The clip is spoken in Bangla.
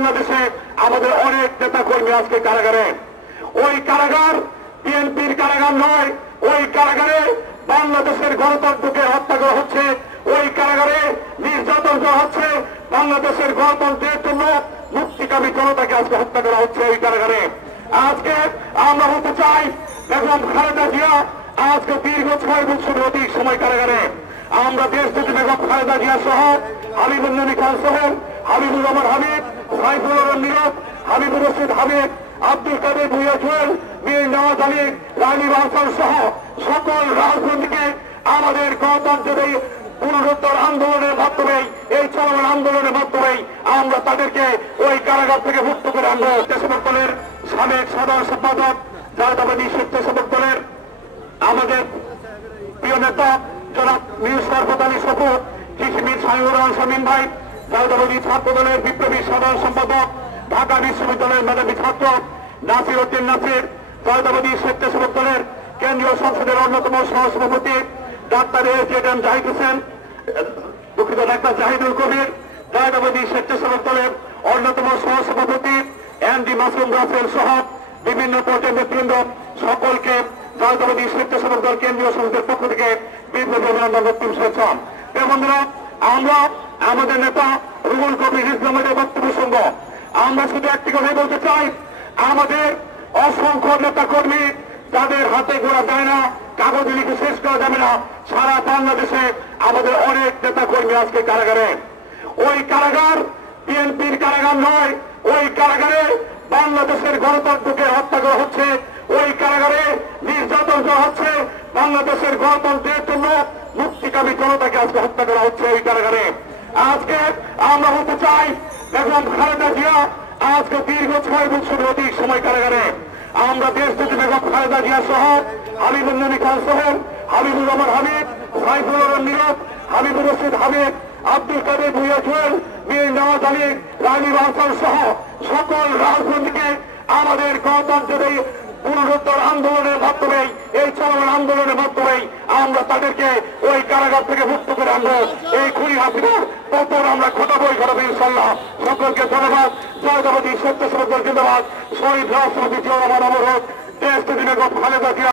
বাংলাদেশে আমাদের অনেক নেতা কর্মী আজকে কারাগারে। ওই কারাগার বিএনপির কারাগার নয়, ওই কারাগারে বাংলাদেশের গণতন্ত্রকে হত্যা করা হচ্ছে, ওই কারাগারে নির্যাতন করা হচ্ছে, বাংলাদেশের গণতন্ত্রের জন্য মুক্তিকামী জনতাকে আজকে হত্যা করা হচ্ছে এই কারাগারে। আজকে আমরা বলতে চাই বেগম খালেদা জিয়া আজকে দীর্ঘ 6 বছরের অধিক সময় কারাগারে। আমরা দেশটিতে বেগম খালেদা জিয়া সহ হাবিবুল নবী খান সহ হাবিবুর রহমান হাবিব, সাইফুল রহমান নীরব, হাবিবুর রশিদ হাবিব, আব্দুল কাদের ভূঁইয়া জুয়েল, মীর নওয়াজ আলী, রানী আহসান সহ সকল রাজনীতিকে আমাদের গণতন্ত্রের পুনরুদ্ধার আন্দোলনের মাধ্যমে, এই চলমান আন্দোলনের মাধ্যমে আমরা তাদেরকে ওই কারাগার থেকে মুক্ত করে আনবো। স্বেচ্ছাসেবক দলের সাবেক সাধারণ সম্পাদক, জাতীয়তাবাদী স্বেচ্ছাসেবক দলের আমাদের প্রিয় নেতা জনাব মীর শরফত আলী সফর, কৃষিবিদ শাহিনুর রহমান শামীম ভাই, জাতীয়তাবাদী ছাত্র দলের বিপ্লবী সাধারণ সম্পাদক, ঢাকা বিশ্ববিদ্যালয়ের মেধাবী ছাত্র নাসির উদ্দিন নাসির, জাতীয়তাবাদী স্বেচ্ছাসেবক দলের কেন্দ্রীয় সংসদের অন্যতম সহসভাপতি ডাক্তার এম জাহিদ হোসেন, দুঃখিত ডাক্তার জাহিদুল কবির, জাতীয়তাবাদী স্বেচ্ছাসেবক দলের অন্যতম সহসভাপতি এমডি মাসুম রাসেল সহ বিভিন্ন পর্যায়ের নেতৃবৃন্দ সকলকে জাতীয়তাবাদী স্বেচ্ছাসেবক দল কেন্দ্রীয় সংসদের পক্ষ থেকে বিপ্লবী অভিনন্দন রক্তিম শুভেচ্ছা। বন্ধুরা, আমরা আমাদের নেতা রুহুল কবির ইসলামের বক্তব্য শুনব। আমরা শুধু একটি কথাই বলতে চাই, আমাদের অসংখ্য নেতা কর্মী যাদের হাতে গোড়া যায় না, কাগজে লিখে শেষ করা যাবে না, সারা বাংলাদেশে আমাদের অনেক নেতা কর্মী আজকে কারাগারে। ওই কারাগার বিএনপির কারাগার নয়, ওই কারাগারে বাংলাদেশের গণতন্ত্রকে হত্যা করা হচ্ছে, ওই কারাগারে নির্যাতন করা হচ্ছে, বাংলাদেশের গণতন্ত্রের জন্য মুক্তিকামী জনতাকে আজকে হত্যা করা হচ্ছে এই কারাগারে। আজকে আমরা বলতে চাই বেগম খালেদা জিয়া আজকে দীর্ঘ 6 বছরের অধিক সময় কারাগারে। আমরা দেশটিতে বেগম খালেদা জিয়া সহ হাবিবুল নবী খান সহ হাবিবুর রহমান হাবিব, সাইফুল রহমান নীরব, হাবিবুর রশিদ হাবিব, আব্দুল কাদের ভূঁইয়া জুয়েল, মীর নওয়াজ আলী, রানী আহসান সহ সকল রাজনীতিকে আমাদের গণতন্ত্রের পুনরুদ্ধার আন্দোলনের মাধ্যমে, এই চলমান আন্দোলনের মাধ্যমে আমরা তাদেরকে ওই কারাগার থেকে মুক্ত করে আনবো। এই খুনি হাসিনার পতন আমরা ঘটাবোই ঘটাবো ইনশাল্লাহ। সকলকে ধন্যবাদ। জাতীয়তাবাদী স্বেচ্ছাসেবক দল জিন্দাবাদ। শহীদ রাষ্ট্রপতি জিয়া রহমান অমর হোক। দেশ বেগম খালেদা জিয়া।